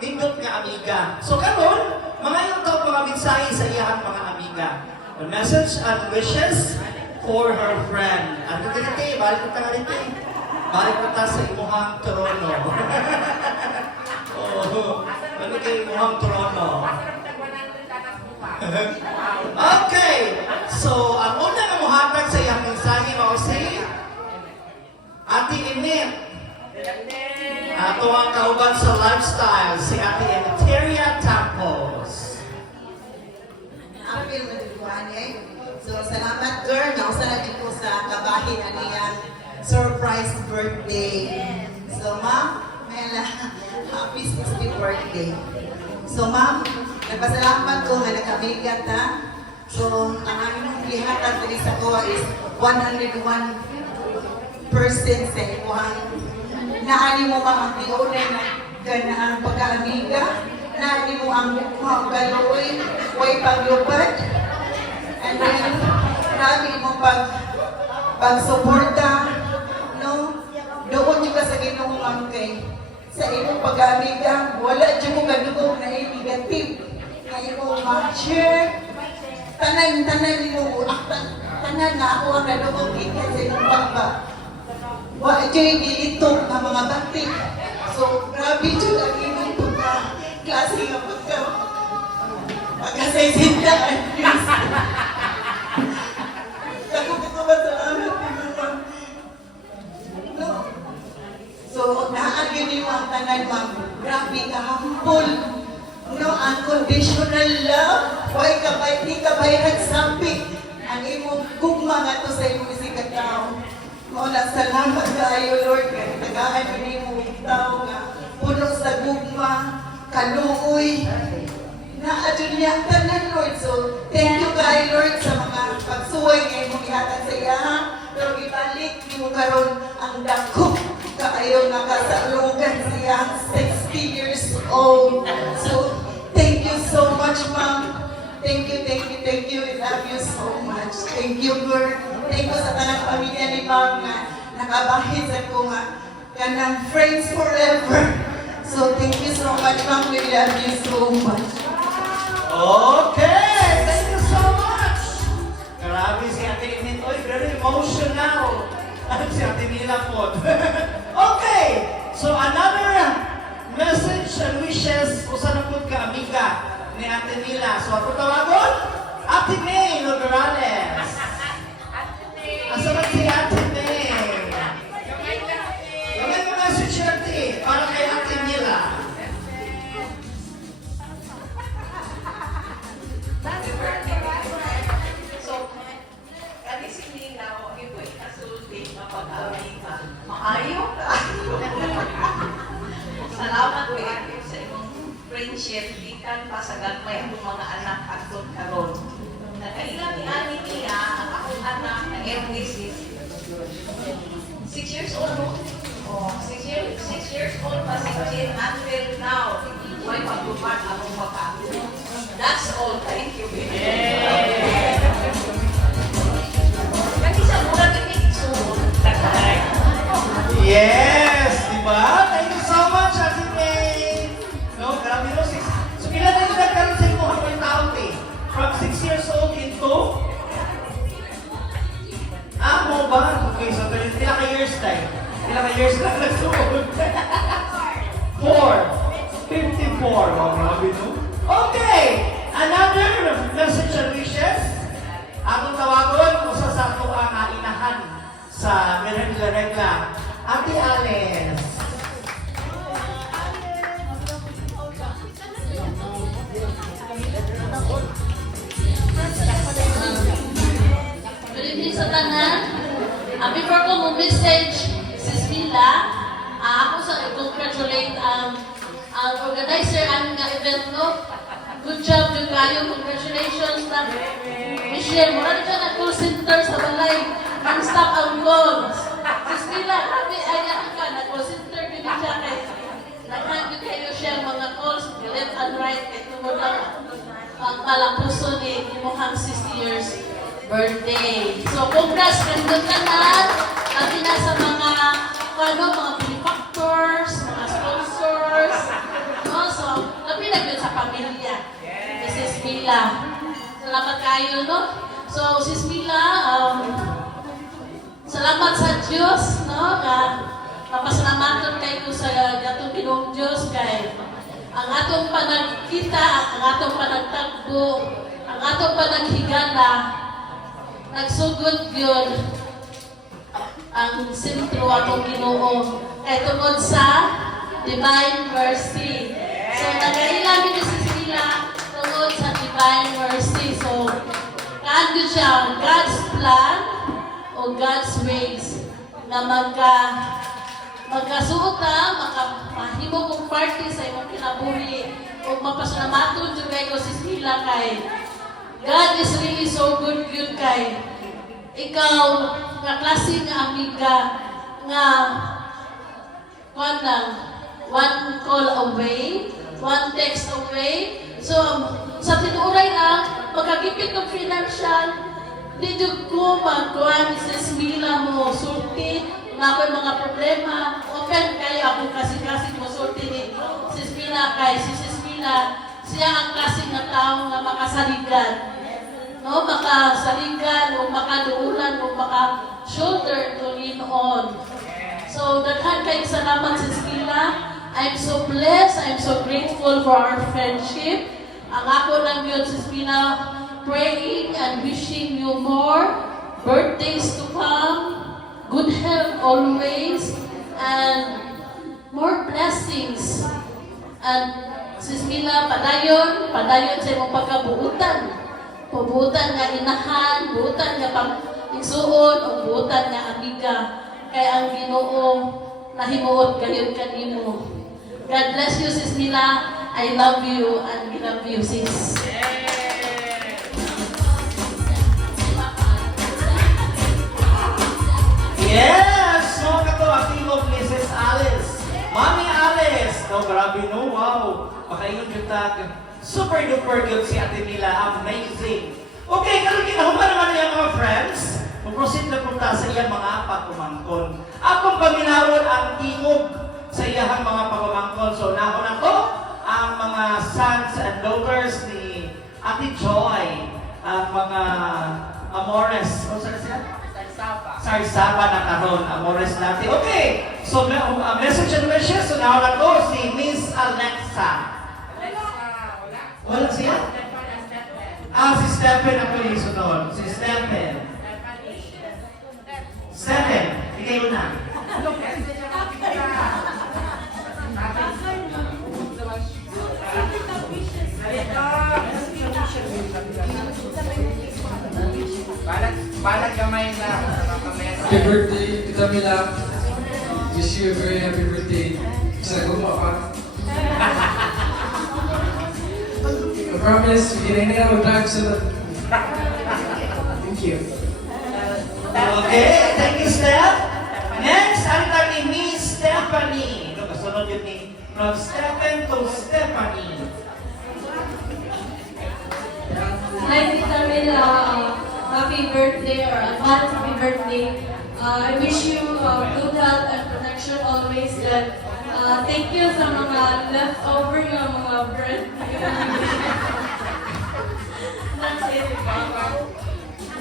nindot nga amiga. So karon, mga yung tao mga mensahe sa iyang mga amiga. A message and wishes for her friend. Ano ganito balik ko ta ganito balik ko ta sa imuhang trono. Oh, ano kay imuhang trono? Okay, so ang una nga mohatag sa iyang mensahe mao si Ate Enit. Ato ang kauban sa lifestyle, si Ate Emeteria Tampos. Apil madugwan eh. So, salamat girl, nausara din ko sa kabahin na niyang surprise birthday. So, ma'am, Mela, happy 60th birthday. So, ma'am, nagpasalamat ko nga nakabigat ha. So, ang aming lihatan dali sa ko is 101% sa imuhang naani mo mga tiunay na ganaang pagkaamiga, naani mo ang mga galoy, way paglupad, and then naani mo pagsuporta, no? Doon yung ka sa ginong kay sa imong pag-aamiga, wala dyan mo ganugong na negative, na imong ma-share, tanan mo, tanan na ako ang ganugong kita sa imong baba. Wa dyan gilitong na mga batik. So, grabe dyan ang inyong pagka-klase nga pagka-saisinda. Ako ko ba salamat din naman? No. So, naagin niyo ang tanan, ma'am. Grabe ka, humble. No, unconditional love. Why ka ba, hindi ka ba nagsabi? Ang imong gugma nga to sa imong isikat tao. Mula salamat kayo, Lord, kaya tagaan mo ni mo tao nga puno sa gugma, kaluoy, na-adunyak tanan, Lord. So, thank you kayo, Lord, sa mga pagsuway ngayon mong ihatag sa iya. Pero ibalik ni mo karon ang dako kayo nakasalugan siya 60 years old. So, thank you so much, ma'am. Thank you. I love you so much. Thank you, Lord. Thank you sa tanang pamilya ni Ma'am nga nakabahid sa ko nga kanang friends forever. So, thank you so much, Ma'am. We love you so much. Okay, thank you so much. Grabe si Ate Enit. Oy, very emotional. Si Ate Mila po. Okay, so another message and wishes usa na pud ka amiga ni Ate Mila. So ako tawagon, Ate May Nograles. Asa ba si Ate May? Yung may message si Ate para kay Ate Mila. So, kani si Nina, ito ay kasulti mapag-awitan. Maayo ka. Salamat po sa imong friendship. Ikan pa sa gagmay ang mga anak at karon. Nakailang ni Ani niya ang akong anak na MDC. 6 years old. Oh, 6 years old pa si Jane until now. May pagbubat akong baka. That's all. Thank you. Kasi sa mula din so, Yes, di ba? Thank you so much, Ate May. No, grabe no. So, kailan na yung nagkaroon sa imo ang taon eh? From 6 years old into? Mo ba? Okay, so pila ka years tayo? Pila ka years lang nagsuod? 4. 54. Wow, grabe no? Okay! Another message and wishes. Atong tawagon, usa sa ato ang inahan sa Regla. Ate Alice. Good evening sa tanan. Before ko mo message si Mila, ako sa congratulate ang organizer ang nga event no. Good job yung kayo. Congratulations na Michelle. Mura na siya na call center sa balay. Non-stop ang calls. Si Mila, grabe ay ka na call center din siya kay nag-hand kayo siya mga calls left and right kay tungod lang ang palapuso ni Mohang 60 years birthday. So, congrats kandun ka na. Lagi na sa mga benefactors, mga sponsors, kayo, no? So, Sis Mila, salamat sa Diyos, no? Mapasalamatan kayo sa atong Ginoong Diyos kay ang atong panagkita, ang atong panagtagbo, ang atong panaghigala, nagsugod yun ang sentro atong Ginoo kay tungod sa divine mercy. So, nagailan ni Sis Mila tungod sa divine mercy. So, kaano siya, God's plan o God's ways na magkasuota, makahimo kong party sa imong kinabuhi o mapasalamaton dyan kayo si Mila kay God is really so good yun kay ikaw nga klase nga amiga nga kuwan lang, one call away, one text away. So, sa tinuray lang, magkagipit ng financial, di ko magkuhan si Mila mo sulti na ako'y mga problema, open kayo ako kasi mo sulti ni Sis Mila kay si Sis Mila, siya ang klaseng na tao nga makasaligan. No, makasaligan o makaduulan o maka-shoulder to lean on. So, daghan kayo salamat Sis Mila. I'm so blessed, I'm so grateful for our friendship. Ang ako lang yun, Sis Mila, praying and wishing you more birthdays to come, good health always, and more blessings. And Sis Mila, padayon sa imong pagkabuutan. Pabuutan nga inahan, buutan nga pag-igsuon, o buutan nga amiga. Kaya ang Ginoo, nahimuot kayo kanimo. God bless you, Sis Mila. I love you and we love you, sis. Yes! So, kato ang team of Mrs. Alice. Mami Alice! No, grabe no, wow. Makaingon yung tag. Super duper good si Ate Mila. Amazing. Okay, kalugin na human naman yung mga friends. Mag-proceed na punta sa iyang mga pagkumangkon. Akong paminawon ang tingog sa iyang mga pagkumangkon. So, nahon ako ang mga sons and daughters ni Ate Joy. Ang mga Amores. Ano sa siya? Sarsapa na karon, Amores natin. Okay, so message and wishes. So now na ko si Miss Alexa. Wala siya? Si Stephen ako yung sunod. Si Stephen. Stephen, ikaw na. Balag gamay na. Happy birthday, Tita Mila. Wish you a very happy birthday. Sa guma pa. I promise, beginning na mag-drive sa Thank you. Okay, thank you, Steph. Next, ang tag ni Miss Stephanie. Ito, kasunod yun ni from Stephen to Stephanie. Hi, Tita Mila. Happy birthday or advance happy birthday. I wish you good health and protection always. And thank you sa mga leftover yung mga bread. That's it.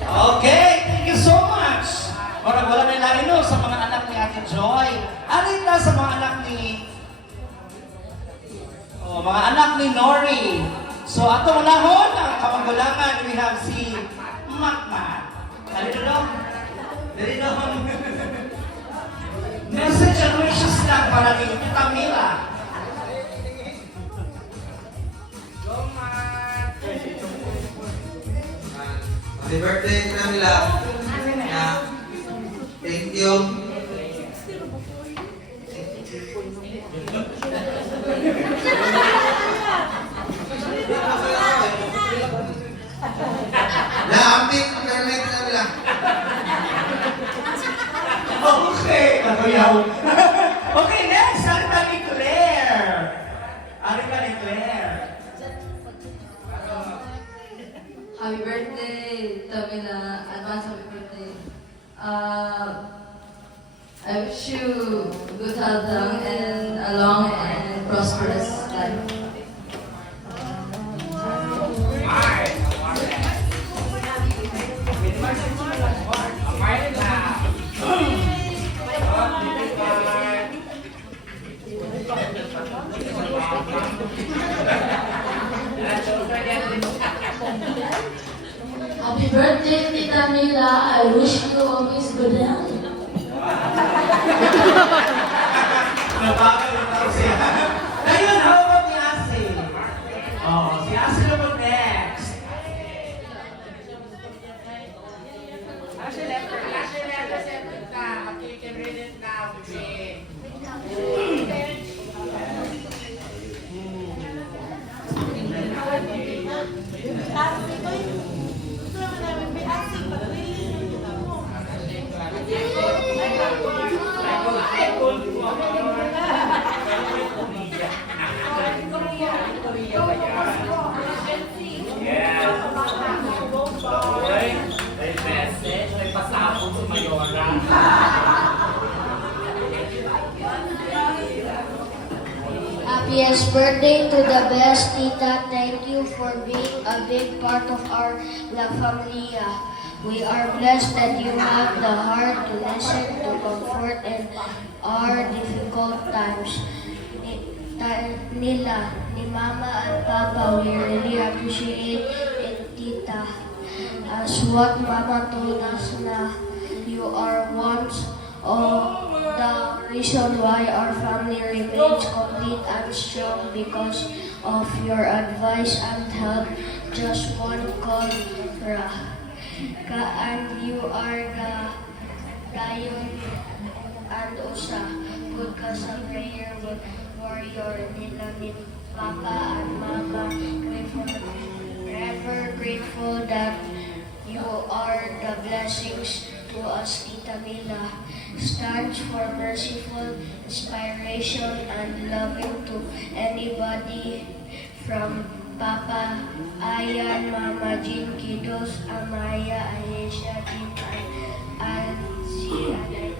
Okay, thank you so much. Wala na lang ino sa mga anak ni Ate Joy. Alin na sa mga anak ni mga anak ni Nori. So atong unahon ang kamanggulangan, we have si Makmat. Alin na? Dali na. Message and wishes lang para ni Tita Mila. Happy birthday, Camila. Thank you. Lampik, Camila. Okay, katuyaw. Okay, next, Arita ni Claire. Arita ni Claire. Happy birthday, Tamila. Advance happy birthday. I wish you good health and a long and prosperous life. Mila, I wish you always good health. Nabagal yung tao siya. Ngayon, how about ni Ase? Oh, si Ase naman next. Happiest birthday to the best Tita. Thank you for being a big part of our La Familia. We are blessed that you have the heart to listen, to comfort in our difficult times. Nila, ni Mama and Papa, we really appreciate it, Tita. As what Mama told us na you are once of the reason why our family remains complete and strong because of your advice and help. Just one call, and you are the dayon and usa good ka sa prayer warrior nila ni Papa and Mama. Forever grateful that you are the blessings to us, Tita Mila. Stands for merciful, inspiration, and loving to anybody from Papa Ayan, Mama Jean, Kidos, Amaya, Ayesha, Jean, and si Aday.